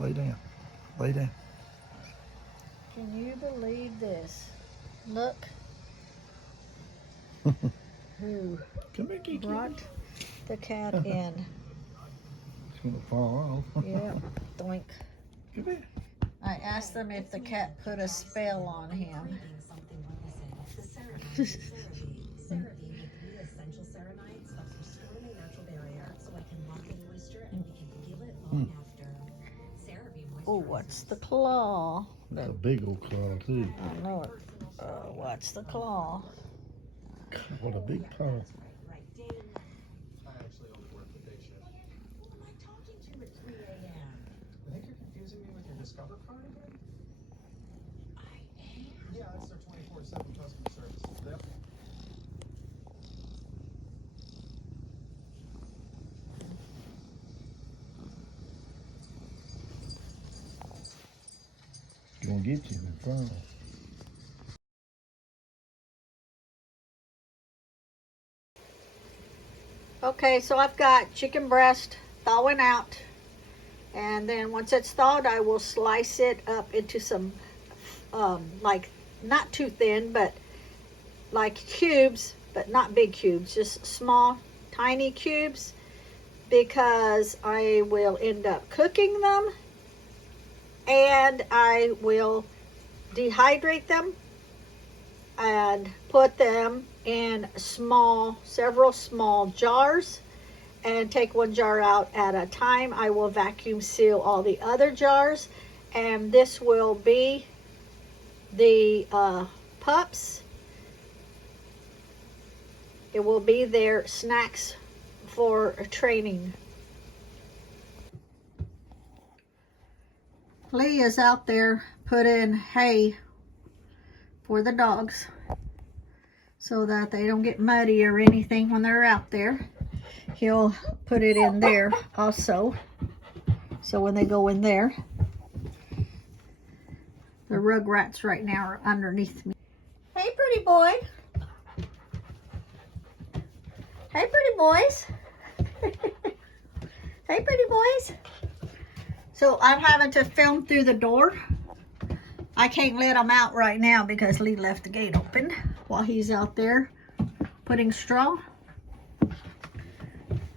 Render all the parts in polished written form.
Lay down. Lay down. Can you believe this? Look who Come here, Kiki. brought the cat in. It's gonna fall off. Yeah, doink. Come here. I asked them if the cat put a spell on him. Oh, what's the claw? That's a big old claw too. I know it. What's the claw? What a big paw. I actually only work the day shift. Who am I talking to at 3 a.m.? I think you're confusing me with your Discover card again? I am? Yeah, it's their 24/7 customer service. Yep. Gonna get you in front. Okay, so I've got chicken breast thawing out, and then once it's thawed, I will slice it up into some, like not too thin, but like cubes, but not big cubes, just small, tiny cubes, because I will end up cooking them, and I will dehydrate them and put them in several small jars, and take one jar out at a time. I will vacuum seal all the other jars, and this will be the pups. It will be their snacks for training. Lee is out there putting hay for the dogs so that they don't get muddy or anything when they're out there. He'll put it in there also, so when they go in there. The rugrats right now are underneath me. Hey, pretty boy. Hey, pretty boys. Hey, pretty boys. So I'm having to film through the door. I can't let him out right now because Lee left the gate open while he's out there putting straw.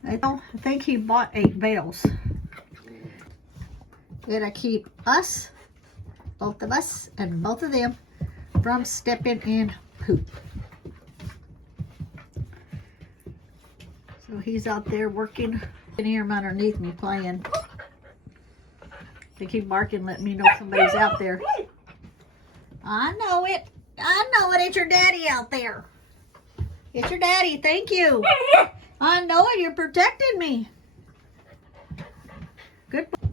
I think he bought 8 bales. It'll keep us, both of us and both of them, from stepping in poop. So he's out there working. You can hear him underneath me playing. They keep barking, letting me know somebody's out there. I know it. I know it. It's your daddy out there. It's your daddy. Thank you. I know it. You're protecting me. Good boy.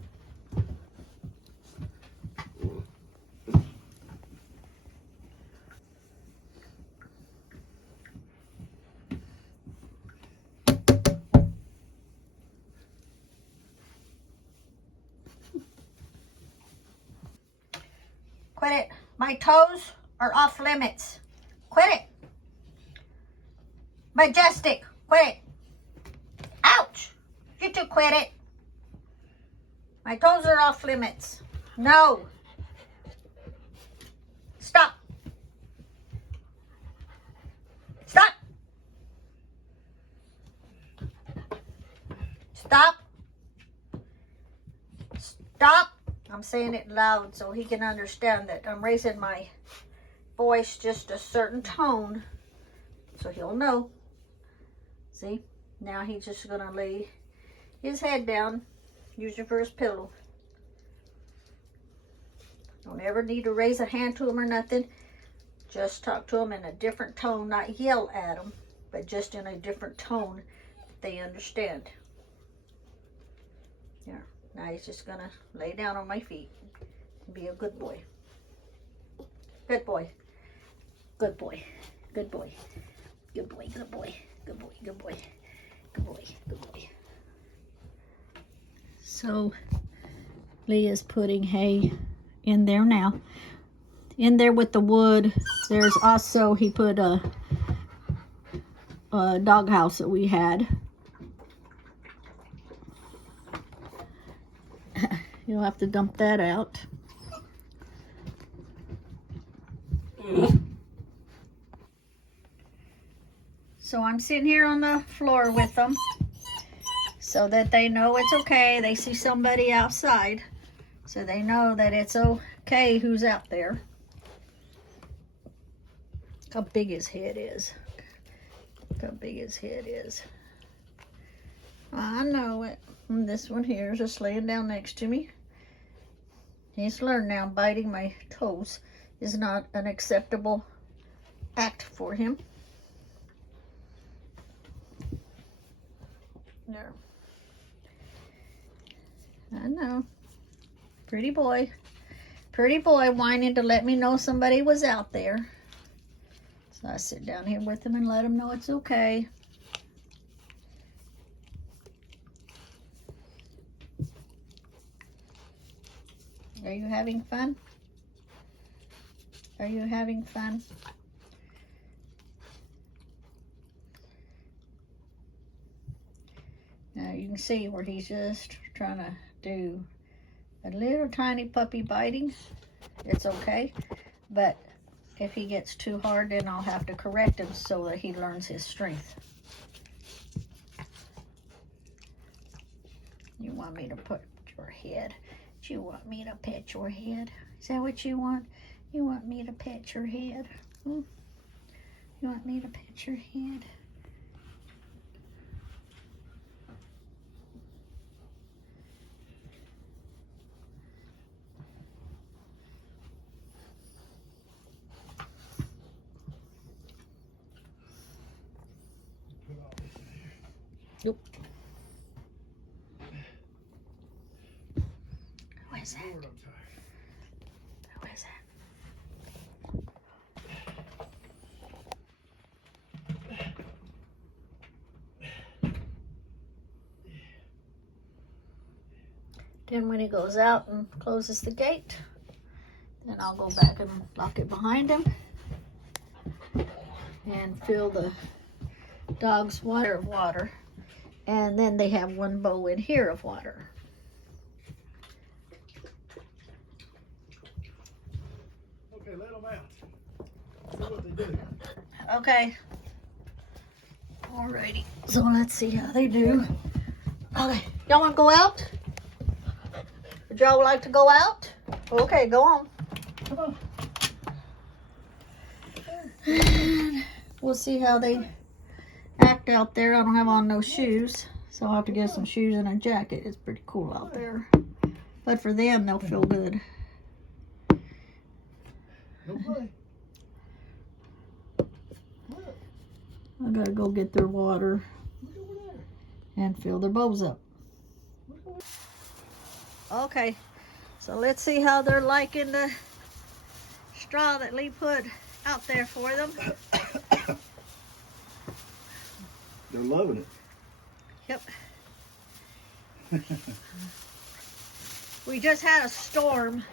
Quit it. My toes are off limits. Quit it. Majestic. Quit it. Ouch. You two quit it. My toes are off limits. No. Stop. Stop. Stop. Stop. I'm saying it loud so he can understand that I'm raising my voice just a certain tone so he'll know. See? Now he's just going to lay his head down, use it for his pillow. Don't ever need to raise a hand to him or nothing. Just talk to him in a different tone, not yell at him, but just in a different tone that they understand. There. Now he's just going to lay down on my feet and be a good boy. Good boy. Good boy. Good boy. Good boy. Good boy. Good boy. Good boy. Good boy. Good boy. So Leah's putting hay in there now. In there with the wood, there's also, he put a doghouse that we had. You'll have to dump that out. So I'm sitting here on the floor with them so that they know it's okay. They see somebody outside, so they know that it's okay who's out there. Look how big his head is. Look how big his head is. I know it. And this one here is just laying down next to me. He's learned now biting my toes is not an acceptable act for him. There. I know. Pretty boy. Pretty boy whining to let me know somebody was out there. So I sit down here with him and let him know it's okay. Are you having fun? Are you having fun? Now you can see where he's just trying to do a little tiny puppy biting. It's okay, but if he gets too hard, then I'll have to correct him so that he learns his strength. You want me to put your head? Do you want me to pet your head? Is that what you want? You want me to pet your head? Hmm? You want me to pet your head? Nope. Who is that? Who is that? Then when he goes out and closes the gate, then I'll go back and lock it behind him and fill the dog's water. And then they have one bowl in here of water. Okay, let them out. See what they do. Okay. Alrighty. So let's see how they do. Okay. Y'all want to go out? Would y'all like to go out? Okay, go on. Come on. And we'll see how they act out there. I don't have on no shoes, so I'll have to get some shoes and a jacket. It's pretty cool out there. But for them, they'll feel good. Go play. I gotta go get their water and fill their bowls up. Okay, so let's see how they're liking the straw that Lee put out there for them. They're loving it. Yep. We just had a storm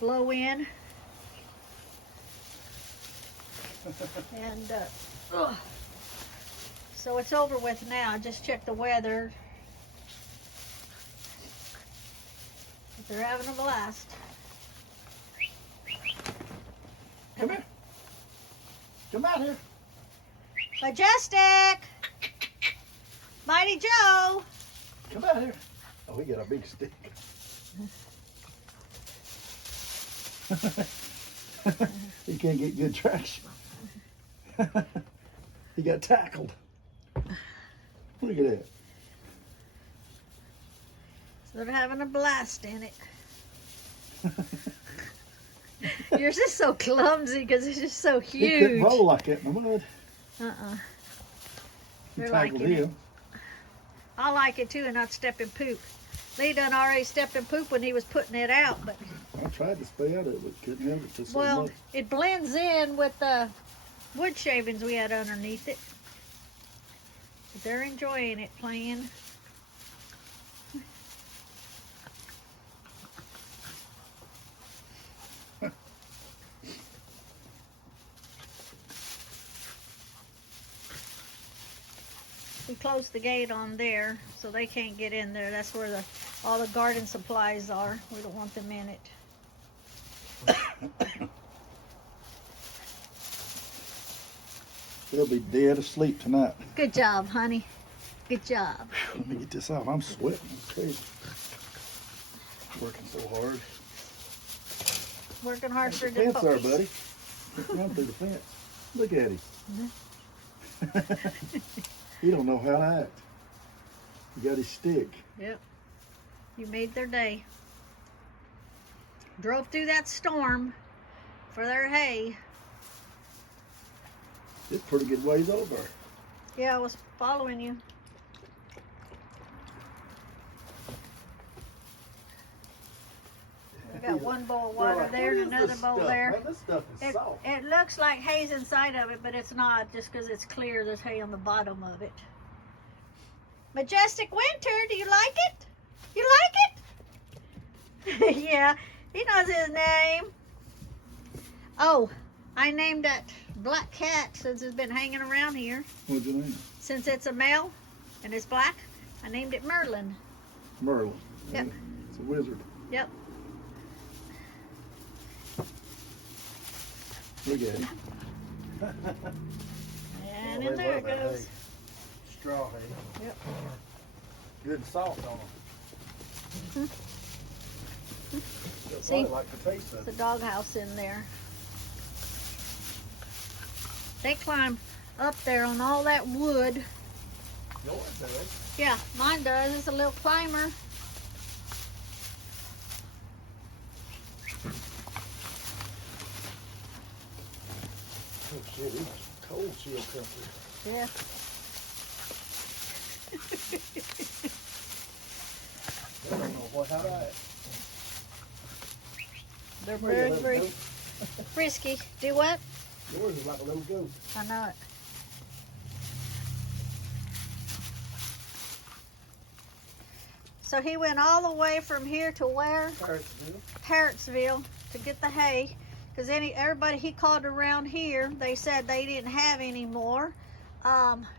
blow in. And so it's over with now. I just checked the weather. They're having a blast. Come here. Come out here. Majestic! Mighty Joe! Come out here. Oh, we got a big stick. He can't get good traction. He got tackled. Look at that. So they're having a blast in it. Yours is so clumsy because it's just so He couldn't huge. roll like that in the mud. He They're tackled liking it. him. I like it too, and not step in poop. Lee done already stepped in poop when he was putting it out, but I tried to stay out of it, but couldn't help it to so well, much. it blends in with the wood shavings we had underneath it. But they're enjoying it playing. We closed the gate on there, so they can't get in there. That's where the all the garden supplies are. We don't want them in it. They'll be dead asleep tonight. Good job, honey. Good job. Let me get this off. I'm sweating. It's crazy. Working so hard. Working hard for the the fence there, puppies. buddy. Can't run through the fence. Look at him. He don't know how to act. He got his stick. Yep. You made their day. Drove through that storm for their hay. It's pretty good ways over. Yeah, I was following you. We got one bowl of water there and another bowl there. Man, this stuff is soft. It looks like hay's inside of it, but it's not, just because it's clear. There's hay on the bottom of it. Majestic Winter, do you like it? You like it? Yeah, he knows his name. Oh, I named that black cat since it's been hanging around here. What'd you name it? Since it's a male and it's black, I named it Merlin. Merlin. Yep. It's a wizard. Yep. Look at him. And in there it goes. Straw hay. Yep. Good and soft on them. They'll See? probably like the taste of The it. doghouse in there. They climb up there on all that wood. Yours does. Yeah, mine does. It's a little climber. Oh shit, it's cold chill country. Yeah. They don't know how to act. They're Where you very, little very goat? frisky. Do what? Yours is like a little goat. I know it. So he went all the way from here to where? Parrotsville. Parrotsville to get the hay. Because everybody he called around here, they said they didn't have any more.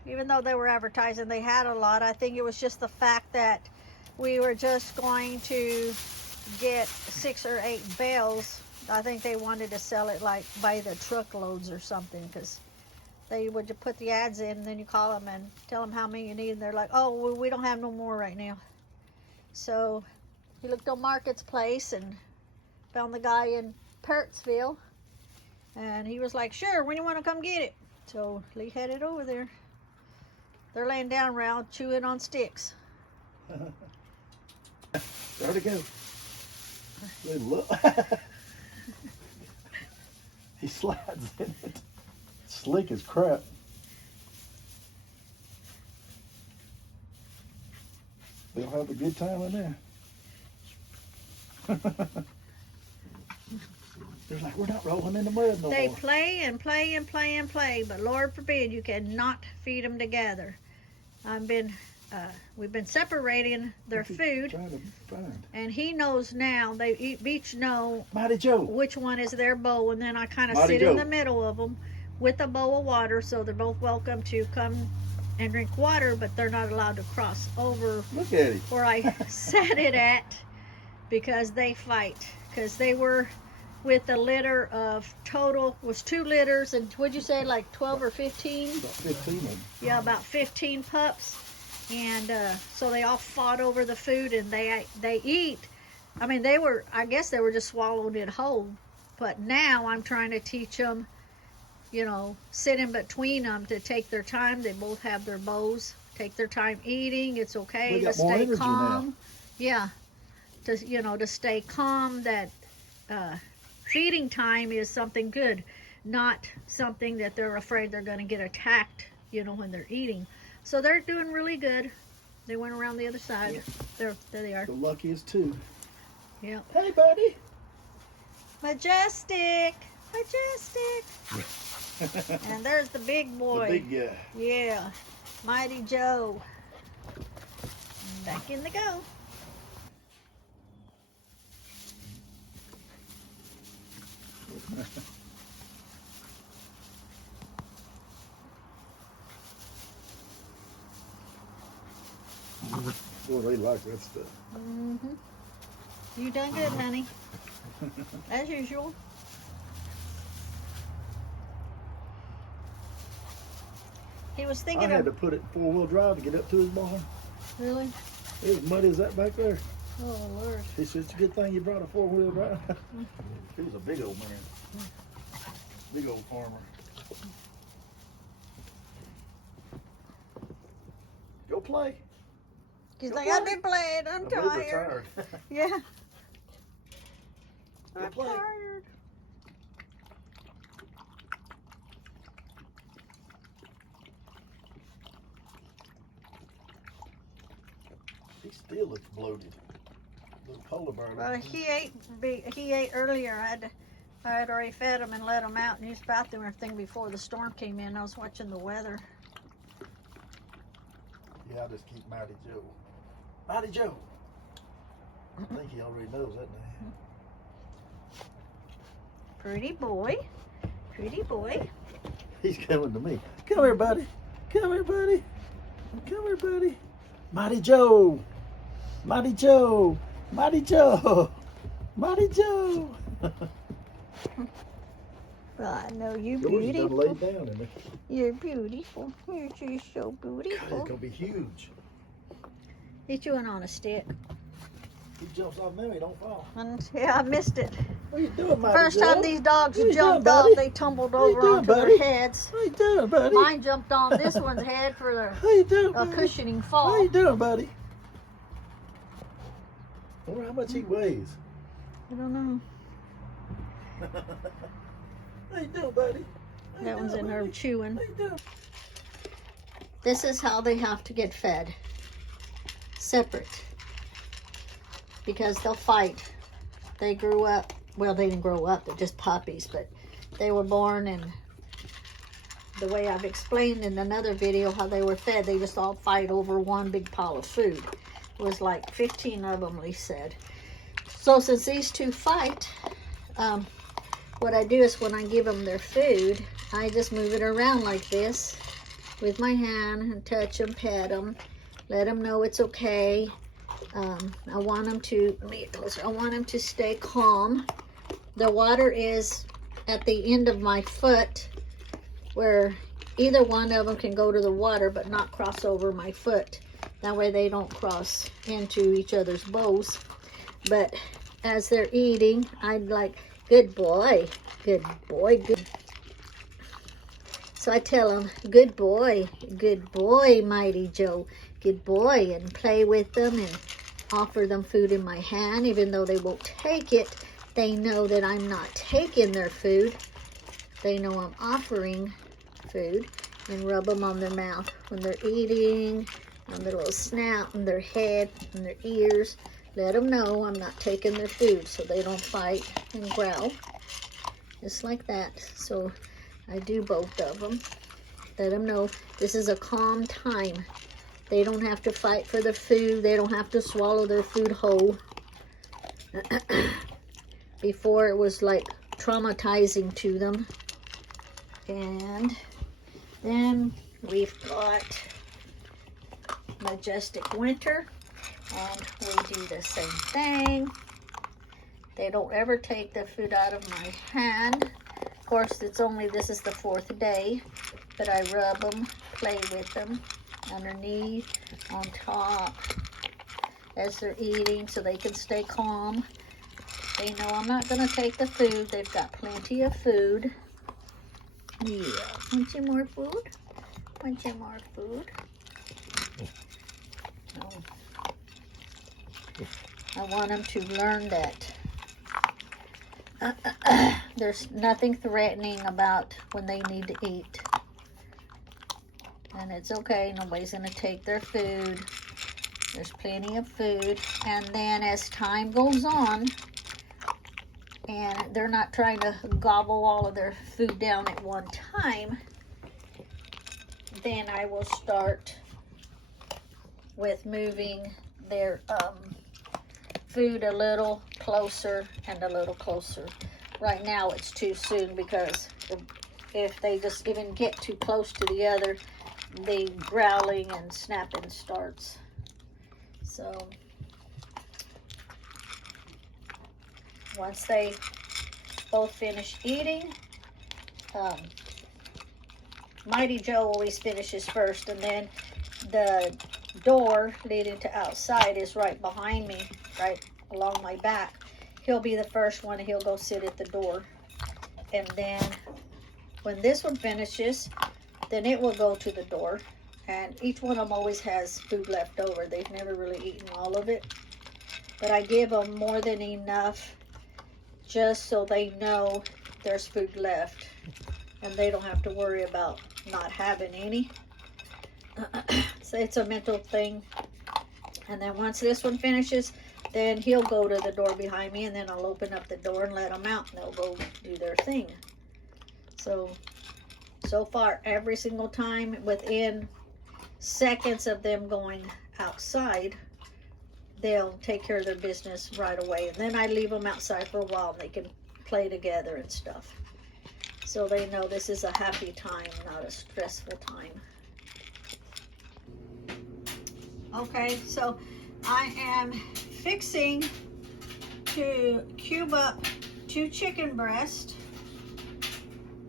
Even though they were advertising they had a lot. I think it was just the fact that we were just going to get 6 or 8 bales. I think they wanted to sell it like by the truckloads or something, because they would just put the ads in and then you call them and tell them how many you need, and they're like, oh, well, we don't have no more right now. So he looked on Market's Place and found the guy in Parrotsville, and he was like, sure, when you want to come get it. So Lee headed over there. They're laying down around chewing on sticks. There to go. They look. He slides in it. Slick as crap. They'll have a good time in there. They're like, we're not rolling in the mud no They more. play and play and play and play, but Lord forbid you cannot feed them together. We've been separating their food, Trying to find. and he knows now. They each know Mighty Joe. which one is their bowl, and then I kind of Mighty sit Joe. in the middle of them with a bowl of water, so they're both welcome to come and drink water, but they're not allowed to cross over Look at him. where I set it at, because they fight. Because they were with a litter of total, was 2 litters, and what'd you say, like 12 or 15? About 15 of them. Yeah, about 15 pups. And so they all fought over the food, and they eat. I mean, I guess they were just swallowed it whole. But now I'm trying to teach them, sit in between them to take their time. They both have their bowls. Take their time eating. It's okay They to got more stay energy calm. now. Yeah, to stay calm. That feeding time is something good, not something that they're afraid they're going to get attacked, when they're eating. So they're doing really good. They went around the other side. Yeah. There they are. The luckiest 2. Yeah. Hey, buddy. Majestic. And there's the big boy. The big guy. Yeah. Mighty Joe. Back in the go. Boy, they like that stuff. Mm-hmm. You done good, honey. As usual. He was I thinking had of... to put it in 4-wheel drive to get up to his barn. Really? It was muddy as that back there. Oh, Lord. He said, it's a good thing you brought a 4-wheel drive. He was a big old man. Big old farmer. Go play. He's Go like, play. I've been playing. I'm I believe they're tired. tired. Yeah. Go I'm play. tired. He still looks bloated. Little polar bear. Well, he ate earlier. I had already fed him and let him out and used the bathroom and everything before the storm came in. I was watching the weather. Yeah, I just keep Mighty Joe. Mighty Joe. I think he already knows that name. Pretty boy. Pretty boy. He's coming to me. Come here, buddy. Come here, buddy. Come here, buddy. Mighty Joe. Mighty Joe. Mighty Joe. Mighty Joe. Well, I know you're George done beautiful. laid down in there. You're beautiful. You're just so God, beautiful. it's gonna be huge. He's chewing on a stick. He jumps off now, he don't fall. And yeah, I missed it. What are you doing, Mighty First Joe? time these dogs What you jumped doing, off, buddy? they tumbled What you over doing, onto buddy? their heads. What you doing, buddy? Mine jumped on this one's head for How you doing, a buddy? cushioning How fall. you doing, buddy? I wonder how much he weighs. I don't know. How you doing, buddy? How you That one's doing, in her buddy? chewing. How you doing? This is how they have to get fed. Separate. Because they'll fight. They grew up, well, they didn't grow up, they're just puppies, but they were born, and the way I've explained in another video how they were fed, they just all fight over one big pile of food. It was like 15 of them, Lee said. So since these two fight, what I do is when I give them their food, I just move it around like this with my hand and touch them, pet them, let them know it's okay. I want them to, let me get closer, I want them to stay calm. The water is at the end of my foot, where either one of them can go to the water but not cross over my foot. That way they don't cross into each other's bowls. But as they're eating, I'd like, good boy, good boy, good. So I tell them, good boy, Mighty Joe, good boy, and play with them and offer them food in my hand. Even though they won't take it, they know that I'm not taking their food. They know I'm offering food, and rub them on their mouth when they're eating, on their little snout, and their head, and their ears. Let them know I'm not taking their food so they don't fight and growl. Just like that. So I do both of them. Let them know this is a calm time. They don't have to fight for the food. They don't have to swallow their food whole. Before it was like traumatizing to them. And then we've got Majestic Winter. And we do the same thing. They don't ever take the food out of my hand. Of course, this is the 4th day, but I rub them, play with them, underneath, on top, as they're eating, so they can stay calm. They know I'm not going to take the food. They've got plenty of food. Yeah. Want you more food? Want you more food? No. I want them to learn that there's nothing threatening about when they need to eat. And it's okay, nobody's going to take their food. There's plenty of food. And then as time goes on, and they're not trying to gobble all of their food down at one time, then I will start with moving their food a little closer and a little closer. Right now it's too soon, because if they just even get too close to the other, the growling and snapping starts. So once they both finish eating, Mighty Joe always finishes first, and then the door leading to outside is right behind me, right along my back. He'll be the first one. He'll go sit at the door, and then when this one finishes, then it will go to the door. And each one of them always has food left over. They've never really eaten all of it, but I give them more than enough just so they know there's food left and they don't have to worry about not having any. So it's a mental thing. And then once this one finishes, then he'll go to the door behind me, and then I'll open up the door and let them out, and they'll go do their thing. So far, every single time, within seconds of them going outside, they'll take care of their business right away. And then I leave them outside for a while, and they can play together and stuff. So they know this is a happy time, not a stressful time. Okay, so I am fixing to cube up 2 chicken breasts,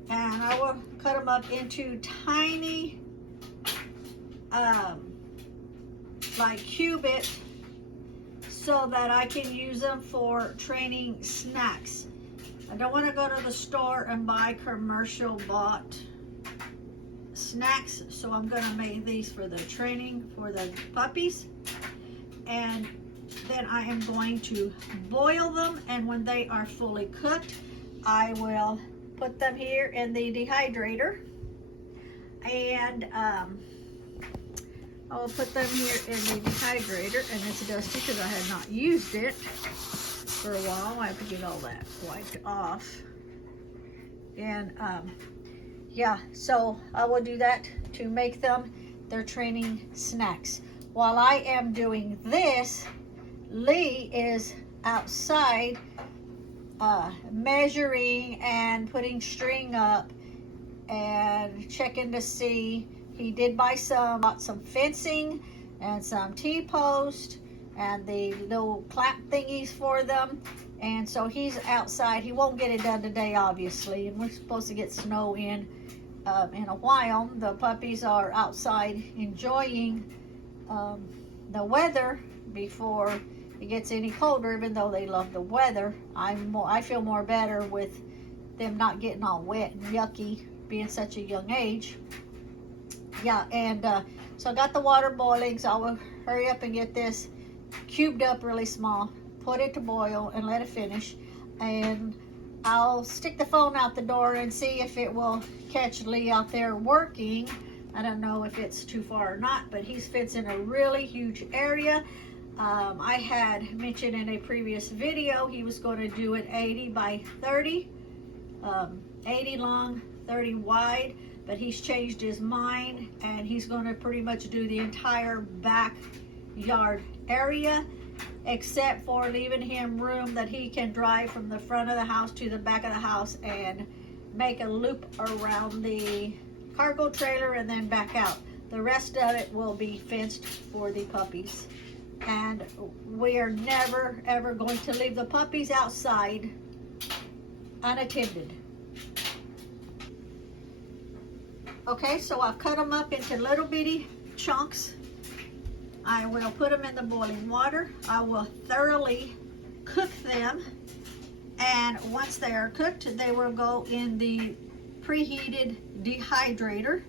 and I will cut them up into tiny, like cube it, so that I can use them for training snacks. I don't want to go to the store and buy commercial bought snacks, so I'm going to make these for the training for the puppies. And then I am going to boil them, and when they are fully cooked, I will put them here in the dehydrator, and I will put them here in the dehydrator. And it's dusty because I had not used it for a while. I have to get all that wiped off. And yeah, so I will do that to make them their training snacks. While I am doing this, Lee is outside measuring and putting string up and checking to see. He did buy bought some fencing and some T-post and the little clamp thingies for them. And so he's outside. He won't get it done today, obviously, and we're supposed to get snow in a while. The puppies are outside enjoying the weather before it gets any colder, even though they love the weather. I feel more better with them not getting all wet and yucky, being such a young age. Yeah, and so I got the water boiling, so I will hurry up and get this cubed up really small, put it to boil, and let it finish. And I'll stick the phone out the door and see if it will catch Lee out there working. I don't know if it's too far or not, but he fits in a really huge area. I had mentioned in a previous video he was going to do it 80 by 30, 80 long, 30 wide, but he's changed his mind, and he's going to pretty much do the entire backyard area, except for leaving him room that he can drive from the front of the house to the back of the house and make a loop around the cargo trailer and then back out. The rest of it will be fenced for the puppies. And we are never ever going to leave the puppies outside unattended. Okay, so I've cut them up into little bitty chunks. I will put them in the boiling water. I will thoroughly cook them, and once they are cooked, they will go in the preheated dehydrator.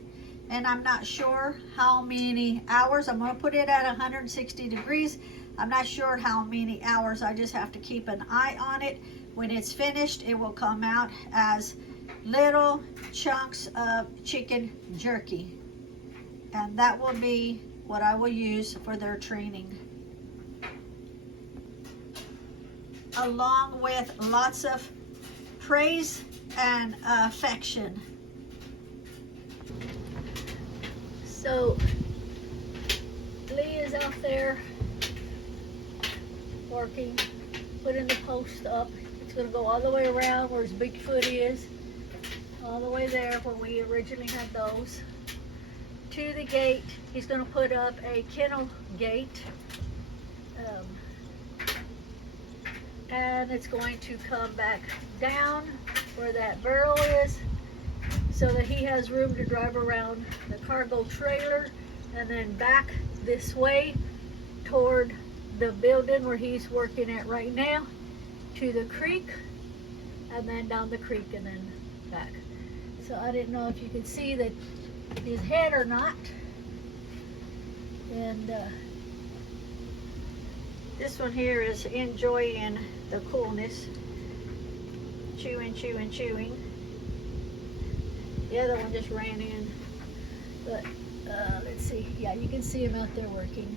And I'm not sure how many hours. I'm going to put it at 160 degrees. I'm not sure how many hours. I just have to keep an eye on it. When it's finished, it will come out as little chunks of chicken jerky. And that will be what I will use for their training. Along with lots of praise and affection. So Lee is out there working, putting the post up. It's going to go all the way around where his big foot is, all the way there where we originally had those, to the gate. He's going to put up a kennel gate, And it's going to come back down where that barrel is so that he has room to drive around the cargo trailer and then back this way toward the building where he's working at right now to the creek, and then down the creek and then back. So I didn't know if you could see that his head or not. And this one here is enjoying the coolness, chewing. The other one just ran in, but let's see. Yeah, you can see him out there working.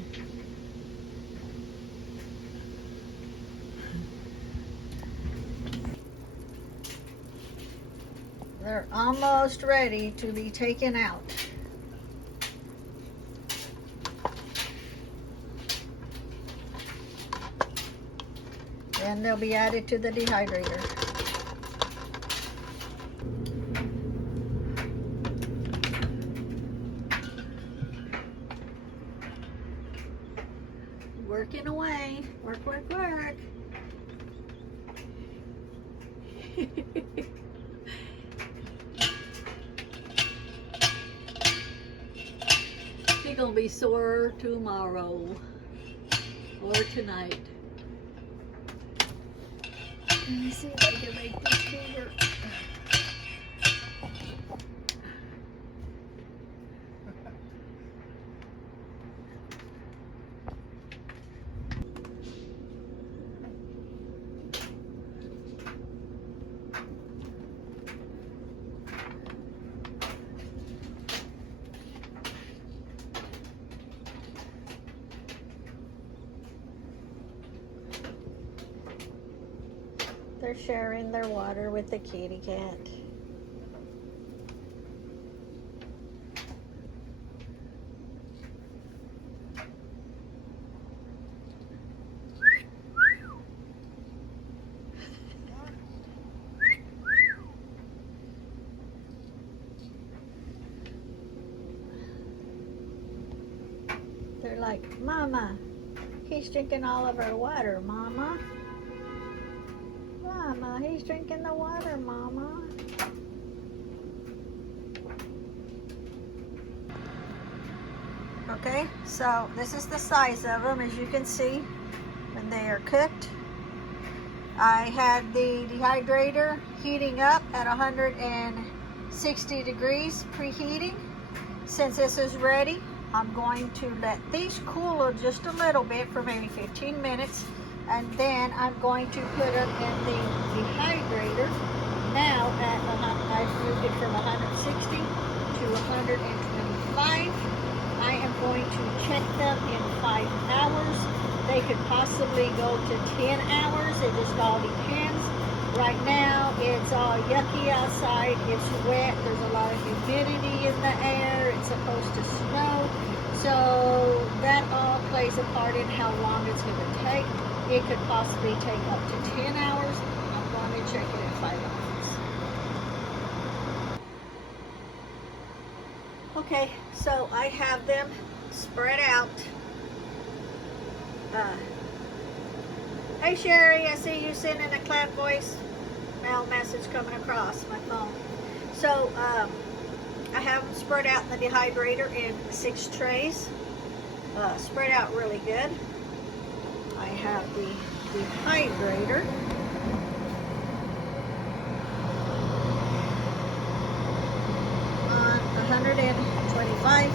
They're almost ready to be taken out. And they'll be added to the dehydrator. Working away. Work. He's gonna be sore tomorrow or tonight. Let me see if I can make this bigger. They're sharing their water with the kitty cat. They're like, Mama, he's drinking all of our water, Mama. Mama, he's drinking the water, Mama. Okay, so this is the size of them, as you can see, when they are cooked. I had the dehydrator heating up at 160 degrees, preheating. Since this is ready, I'm going to let these cool just a little bit for maybe 15 minutes. And then I'm going to put them in the dehydrator. Now I've moved it from 160 to 125. I am going to check them in 5 hours. They could possibly go to 10 hours. It just all depends. Right now it's all yucky outside. It's wet. There's a lot of humidity in the air. It's supposed to snow. So that all plays a part in how long it's going to take. It could possibly take up to 10 hours. I'm going to check it in 5 hours. Okay, so I have them spread out. Hey Sherry, I see you sending a cloud voice mail message coming across my phone. So I have them spread out in the dehydrator in 6 trays. Spread out really good. I have the dehydrator on 125,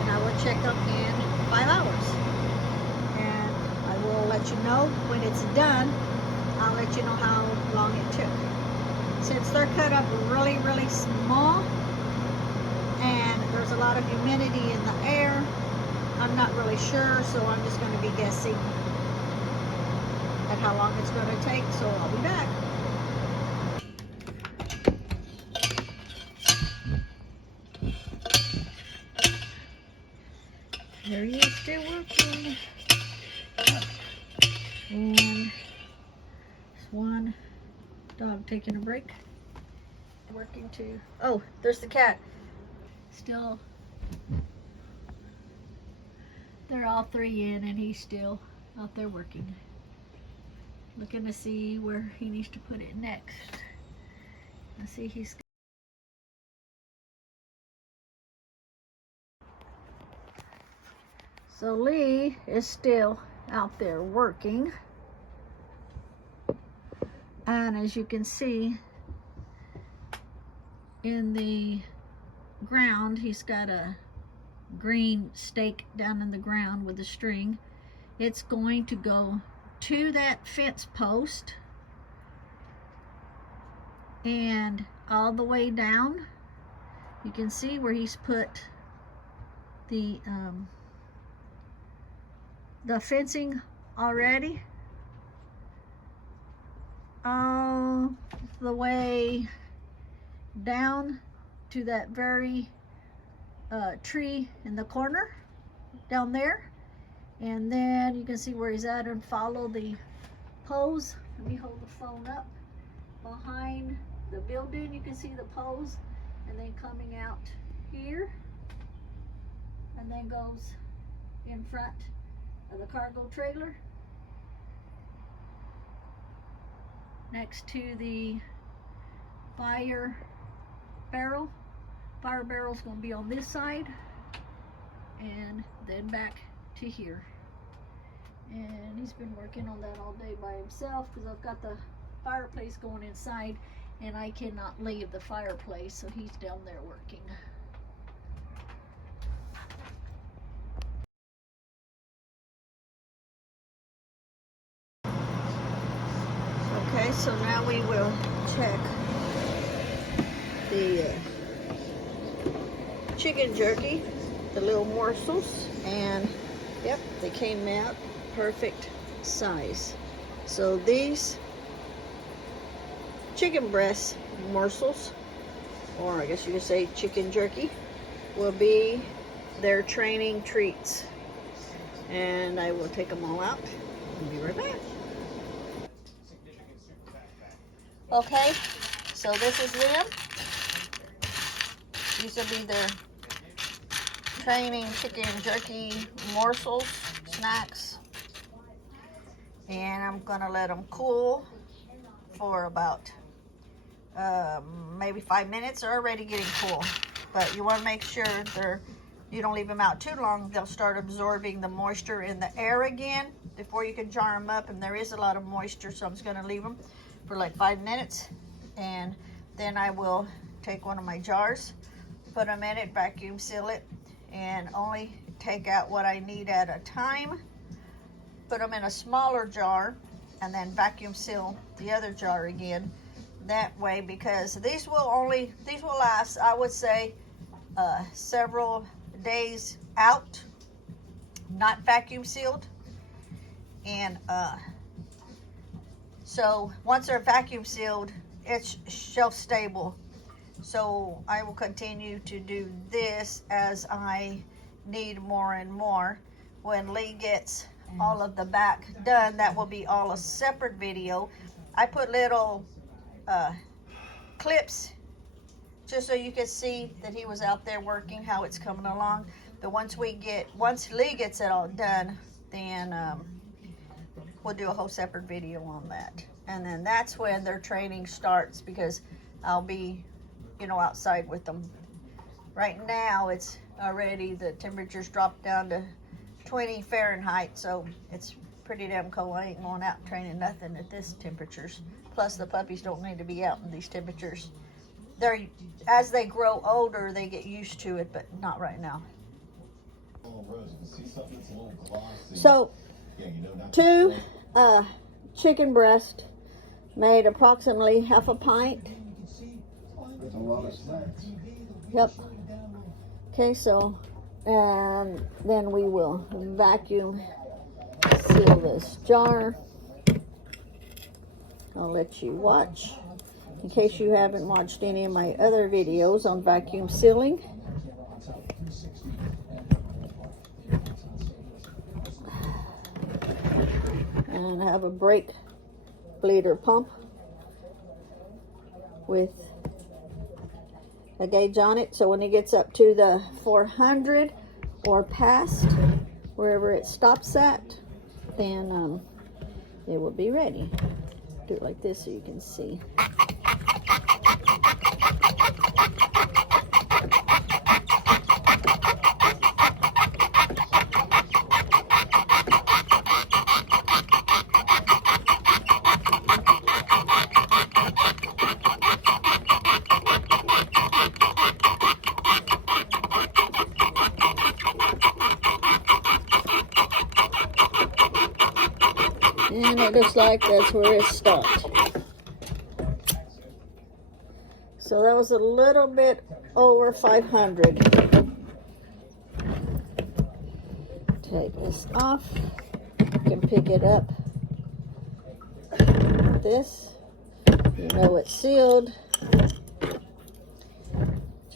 and I will check them in 5 hours. And I will let you know when it's done. I'll let you know how long it took. Since they're cut up really, really small, and there's a lot of humidity in the air, I'm not really sure, so I'm just going to be guessing at how long it's going to take, so I'll be back. There he is, still working. And there's one dog taking a break. Working too. Oh, there's the cat. Still. They're all 3 in, and he's still out there working. Looking to see where he needs to put it next. I see he's so Lee is still out there working. And as you can see in the ground, he's got a green stake down in the ground with a string. It's going to go to that fence post and all the way down. You can see where he's put the fencing already, all the way down to that very tree in the corner down there. And then you can see where he's at and follow the poles. Let me hold the phone up. Behind the building, you can see the poles, and then coming out here, and then goes in front of the cargo trailer next to the fire barrel. Fire barrel's going to be on this side, and then back to here. And he's been working on that all day by himself because I've got the fireplace going inside and I cannot leave the fireplace, so he's down there working. Okay, so now we will check the chicken jerky, the little morsels, and yep, they came out perfect size. So these chicken breast morsels, or I guess you could say chicken jerky, will be their training treats. And I will take them all out and be right back. Okay, so this is them. These will be their training chicken jerky morsels, snacks. And I'm gonna let them cool for about maybe 5 minutes. They're already getting cool, but you want to make sure you don't leave them out too long. They'll start absorbing the moisture in the air again before you can jar them up, and there is a lot of moisture, so I'm just going to leave them for like 5 minutes, and then I will take one of my jars, put them in it, vacuum seal it, and only take out what I need at a time. Put them in a smaller jar and then vacuum seal the other jar again. That way, because these will last, I would say, several days out, not vacuum sealed. And so once they're vacuum sealed, it's shelf stable. So I will continue to do this as I need more and more. When Lee gets all of the back done, that will be all a separate video. I put little clips just so you can see that he was out there working, how it's coming along. But once Lee gets it all done, then we'll do a whole separate video on that. And then that's when their training starts, because I'll be, outside with them. Right now it's already, the temperature's dropped down to 20 Fahrenheit, so it's pretty damn cold. I ain't going out and training nothing at this temperatures. Plus the puppies don't need to be out in these temperatures. As they grow older, they get used to it, but not right now. So 2 chicken breast made approximately half a pint. There's a lot of snacks. Yep. Okay, so, and then we will vacuum seal this jar. I'll let you watch, in case you haven't watched any of my other videos on vacuum sealing. And I have a brake bleeder pump with a gauge on it, so when it gets up to the 400 or past, wherever it stops at, then it will be ready. Do it like this so you can see. And it looks like that's where it stopped. So that was a little bit over 500. Take this off. You can pick it up like this. You know it's sealed. Put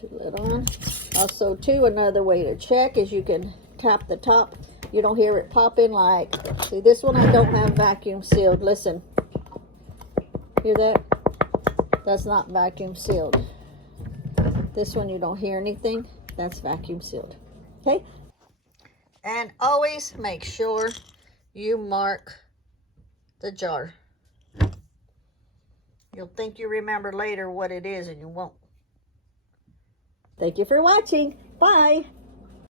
your lid on. Also, too, another way to check is you can tap the top. You don't hear it popping like, see this one I don't have vacuum sealed. Listen, hear that? That's not vacuum sealed. This one you don't hear anything. That's vacuum sealed. Okay? And always make sure you mark the jar. You'll think you remember later what it is and you won't. Thank you for watching. Bye.